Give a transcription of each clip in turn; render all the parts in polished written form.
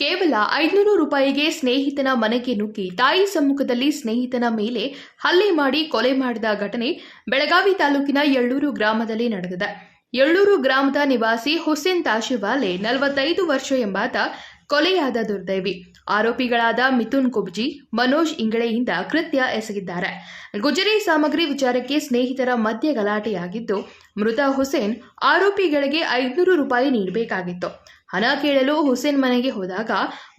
ಕೇವಲ 500 ರೂಪಾಯಿಗೆ ಸ್ನೇಹಿತನ ಮನೆಗೆ ನುಗ್ಗಿ ತಾಯಿ ಸಮ್ಮುಖದಲ್ಲಿ ಸ್ನೇಹಿತನ ಮೇಲೆ ಹಲ್ಲೆ ಮಾಡಿ ಕೊಲೆ ಮಾಡಿದ ಘಟನೆ ಬೆಳಗಾವಿ ತಾಲೂಕಿನ ಯಳ್ಳೂರು ಗ್ರಾಮದಲ್ಲಿ ನಡೆದಿದೆ. ಯಳ್ಳೂರು ಗ್ರಾಮದ ನಿವಾಸಿ ಹುಸೇನ್ ತಾಶಿವಾಲೆ 45 ವರ್ಷ ಎಂಬಾತ ಕೊಲೆಯಾದ ದುರ್ದೈವಿ. ಆರೋಪಿಗಳಾದ ಮಿಥುನ್ ಕುಬ್ಜಿ, ಮನೋಜ್ ಇಂಗಳೆಯಿಂದ ಕೃತ್ಯ ಎಸಗಿದ್ದಾರೆ. ಗುಜರಿ ಸಾಮಗ್ರಿ ವಿಚಾರಕ್ಕೆ ಸ್ನೇಹಿತರ ಮಧ್ಯೆ ಗಲಾಟೆಯಾಗಿದ್ದು, ಮೃತ ಹುಸೇನ್ ಆರೋಪಿಗಳಿಗೆ 500 ರೂಪಾಯಿ ನೀಡಬೇಕಾಗಿತ್ತು. ಹಣ ಕೇಳಲು ಹುಸೇನ್ ಮನೆಗೆ ಹೋದಾಗ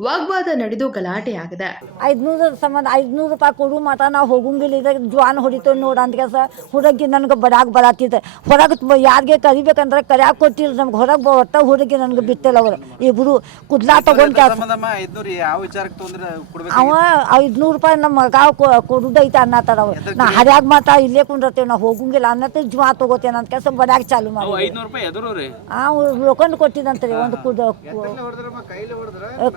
ವಾಗ್ವಾದ ನಡೆದು ಗಲಾಟೆಯಾಗಿದೆ. 500 ಸಂಬಂಧ 500 ರೂಪಾಯಿ ಕೊಡು ಮಟ ನಾವು ಹೋಗಂಗಿಲ್ಲ, ಇದಾಗ ಜ್ವಾನ್ ಹೊಡಿತೇವೆ ನೋಡು ಅಂತ ಕೆಲಸ ಹುಡುಗಿ ನನಗೆ ಬಡಾಕ್ ಬರತ್ತಿದ್ದೆ. ಹೊರಗೆ ಯಾರಿಗೆ ಕರಿಬೇಕಂದ್ರೆ ಕರ್ಯಾಕೆ ಕೊಟ್ಟಿಲ್ಲ, ನಮ್ಗೆ ಹೊರಗೆ ಒಟ್ಟ ಹುಡುಗಿ ನನಗೆ ಬಿಟ್ಟಿಲ್ಲ. ಅವರು ಇಬ್ಬರು ಕುದ್ಲಾ ತಗೊಂಡು ಅವ 500 ರೂಪಾಯಿ ನಮ್ಮ ಮಗ ಕೊಡುದೈತೆ ಅನ್ನತ್ತಾರ. ಅವ್ರು ನಾ ಹರ್ಯಾಗ ಮಾತಾ ಇಲ್ಲೇ ಕುಂಡಿರ್ತೇವೆ, ನಾವು ಹೋಗಂಗಿಲ್ಲ ಅನ್ನತ್ತೆ ಜ್ವಾ ತಗೋತೇನೆ ಅಂತ ಕೆಲಸ ಬಡಾಕ್ ಚಾಲು ಮಾಡಿ ಲೋಕಂಡ್ ಕೊಟ್ಟಿದಂತ್ರಿ. ಒಂದು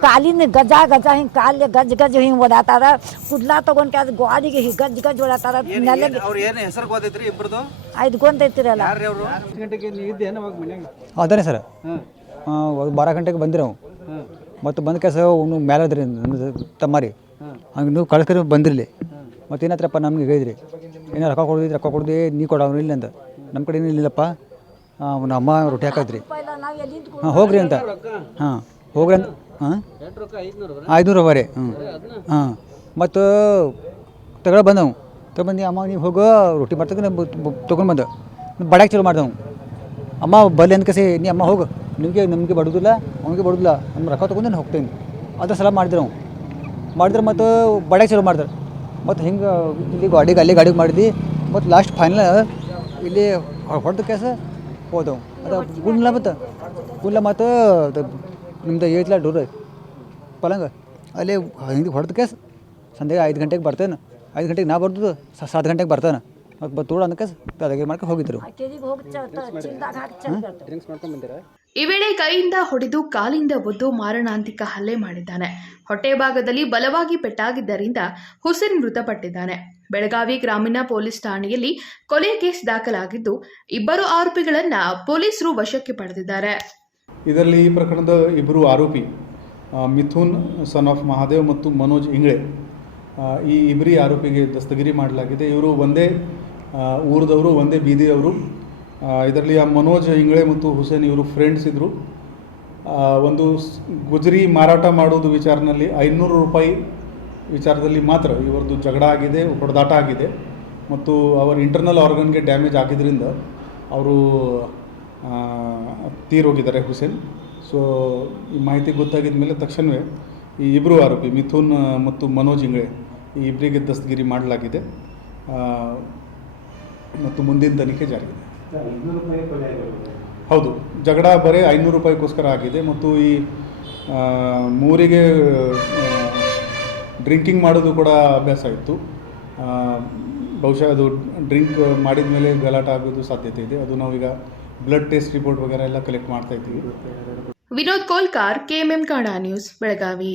ಕಾಲಿನ ಗಜ ಗಜ ಹಿಂಗೆ ಕಾಲಿ ಗಜ್ ಗಜ್ ಹಿಂಗೆ ಓಡಾತಾರ. ಕುದ್ಲಾ ತಗೊಂಡ್ ಅದು ಗಾಡಿಗೆ ಗಜ್ ಗಜ್ ಓಡಾತಾರ. ಐದು ಗೊಂತೈತಿರಲ್ಲ. ಅದೇ ಸರ್ 12 ಗಂಟೆಗೆ ಬಂದಿರೋ ಮತ್ತು ಬಂದ ಕೆಲಸ ಅವ್ನು ಮೇಲೆ ಅದ್ರಿ ತಮ್ಮಾರಿ ಹಂಗೆ ನೀವು ಕಳ್ಸ್ಕರಿ ಬಂದಿರಲಿ. ಮತ್ತು ಏನಾತ್ರಪ್ಪ ನಮ್ಗೆ ಹೇಳಿದ್ರಿ, ಏನೋ ರೊಕ್ಕ ಕೊಡ್ದು ನೀ ಕೊಡೋನು ಇಲ್ಲ ಅಂತ. ನಮ್ಮ ಕಡೆ ಏನಿಲ್ಲಪ್ಪ, ನಮ್ಮ ಅಮ್ಮ ರೊಟ್ಟಿ ಹಾಕಿದ್ರಿ. ಹಾಂ ಹೋಗ್ರಿ ಅಂತ. ಹಾಂ ಹೋಗ್ರಿ ಅಂತ. ಹಾಂ 500 ರೂಪಾಯಿ ರೀ. ಹಾಂ ಮತ್ತು ತಗೊಂಡು ತಗೊಂಡು ಅಮ್ಮ ನೀವು ಹೋಗೋ ರೊಟ್ಟಿ ಮಾಡ್ತಕ್ಕ ತೊಗೊಂಡು ಬಂದು ಬಡಾಕ್ ಚಲೋ ಮಾಡ್ದವು. ಅಮ್ಮ ಬಲ್ಲಿ ಅಂತ ಕಸಿ ನೀ ಅಮ್ಮ ಹೋಗು, ನಮಗೆ ಬಡೋದಿಲ್ಲ ಅವ್ನಿಗೆ ಬಡೋದಿಲ್ಲ, ನಮ್ಮ ರೊಕ್ಕ ತೊಗೊಂಡು ನಾನು ಹೋಗ್ತೇನೆ ಅದ್ರ ಸಲ ಮಾಡಿದ್ರು ನಾವು. ಮಾಡಿದ್ರೆ ಮತ್ತು ಬಡಾಕ್ ಚಲೋ ಮಾಡಿದ್ರು. ಮತ್ತು ಹಿಂಗೆ ಇಲ್ಲಿ ಗಾಡಿಗೆ ಮಾಡಿದ್ವಿ. ಮತ್ತು ಲಾಸ್ಟ್ ಫೈನಲ್ ಇಲ್ಲಿ ಹೊಡೆದ ಕೆಲಸ ಹೋದವು. ಅದು ಗುಂಡ್ಲ ಮತ್ತು ನಿಮ್ದು ಏತ್ಲ ಡೋರ್ ಪಲಂಗ ಅಲ್ಲಿ ಹಿಂಗೆ ಹೊಡೆದ ಕೇಸ್ ಸಂಜೆ 5 ಗಂಟೆಗೆ ಬರ್ತೇನೆ. 5 ಗಂಟೆಗೆ ನಾ ಬರ್ದು 7 ಗಂಟೆಗೆ ಬರ್ತಾನೆ. ಮತ್ತು ತೋಡ ಅನ್ನೋ ಕೇಸ್ ಅದಾಗಿ ಮಾಡ್ಕೊಂಡು ಹೋಗಿದ್ರು. ಈ ವೇಳೆ ಕೈಯಿಂದ ಹೊಡೆದು ಕಾಲಿಂದ ಒದ್ದು ಮಾರಣಾಂತಿಕ ಹಲ್ಲೆ ಮಾಡಿದ್ದಾನೆ. ಹೊಟ್ಟೆ ಭಾಗದಲ್ಲಿ ಬಲವಾಗಿ ಪೆಟ್ಟಾಗಿದ್ದರಿಂದ ಹುಸೇನ್ ಮೃತಪಟ್ಟಿದ್ದಾನೆ. ಬೆಳಗಾವಿ ಗ್ರಾಮೀಣ ಪೊಲೀಸ್ ಠಾಣೆಯಲ್ಲಿ ಕೊಲೆ ಕೇಸ್ ದಾಖಲಾಗಿದ್ದು, ಇಬ್ಬರು ಆರೋಪಿಗಳನ್ನ ಪೊಲೀಸರು ವಶಕ್ಕೆ ಪಡೆದಿದ್ದಾರೆ. ಇದರಲ್ಲಿ ಈ ಪ್ರಕರಣದ ಇಬ್ಬರು ಆರೋಪಿ ಮಿಥುನ್ ಸನ್ ಆಫ್ ಮಹಾದೇವ್ ಮತ್ತು ಮನೋಜ್ ಇಂಗ್ಳೆ, ಈ ಇಬ್ಬರಿ ಆರೋಪಿಗೆ ದಸ್ತಗಿರಿ ಮಾಡಲಾಗಿದೆ. ಇವರು ಒಂದೇ ಊರದವರು, ಒಂದೇ ಬೀದಿಯವರು. ಇದರಲ್ಲಿ ಆ ಮನೋಜ್ ಇಂಗ್ಳೆ ಮತ್ತು ಹುಸೇನ್ ಇವರು ಫ್ರೆಂಡ್ಸ್ ಇದ್ದರು. ಒಂದು ಗುಜರಿ ಮಾರಾಟ ಮಾಡೋದು ವಿಚಾರದಲ್ಲಿ 500 ರೂಪಾಯಿ ವಿಚಾರದಲ್ಲಿ ಮಾತ್ರ ಇವರದ್ದು ಜಗಳ ಆಗಿದೆ, ಹೊಡೆದಾಟ ಆಗಿದೆ. ಮತ್ತು ಅವರ ಇಂಟರ್ನಲ್ ಆರ್ಗನ್ಗೆ ಡ್ಯಾಮೇಜ್ ಆಗಿದ್ದರಿಂದ ಅವರು ತೀರೋಗಿದ್ದಾರೆ ಹುಸೇನ್. ಸೊ ಈ ಮಾಹಿತಿ ಗೊತ್ತಾಗಿದ್ದ ಮೇಲೆ ತಕ್ಷಣವೇ ಈ ಇಬ್ಬರು ಆರೋಪಿ ಮಿಥುನ್ ಮತ್ತು ಮನೋಜ್ ಇಂಗ್ಳೆ ಈ ಇಬ್ಬರಿಗೆ ದಸ್ತಗಿರಿ ಮಾಡಲಾಗಿದೆ ಮತ್ತು ಮುಂದಿನ ತನಿಖೆ ಜಾರಿಗಿದೆ. ಹೌದು, ಜಗಳ ಬರೀ 500 ರೂಪಾಯಿಗೋಸ್ಕರ ಆಗಿದೆ. ಮತ್ತು ಈ ಮೂರಿಗೆ ಡ್ರಿಂಕಿಂಗ್ ಮಾಡೋದು ಕೂಡ ಅಭ್ಯಾಸ ಇತ್ತು. ಬಹುಶಃ ಅದು ಡ್ರಿಂಕ್ ಮಾಡಿದ ಮೇಲೆ ಗಲಾಟೆ ಆಗೋದು ಸಾಧ್ಯತೆ ಇದೆ. ಅದು ನಾವೀಗ ಬ್ಲಡ್ ಟೆಸ್ಟ್ ರಿಪೋರ್ಟ್ ವಗೇರೆ ಎಲ್ಲ ಕಲೆಕ್ಟ್ ಮಾಡ್ತಾ ಇದ್ದೀವಿ. Vinod Kolkar, KMM Kannada news, Belagavi.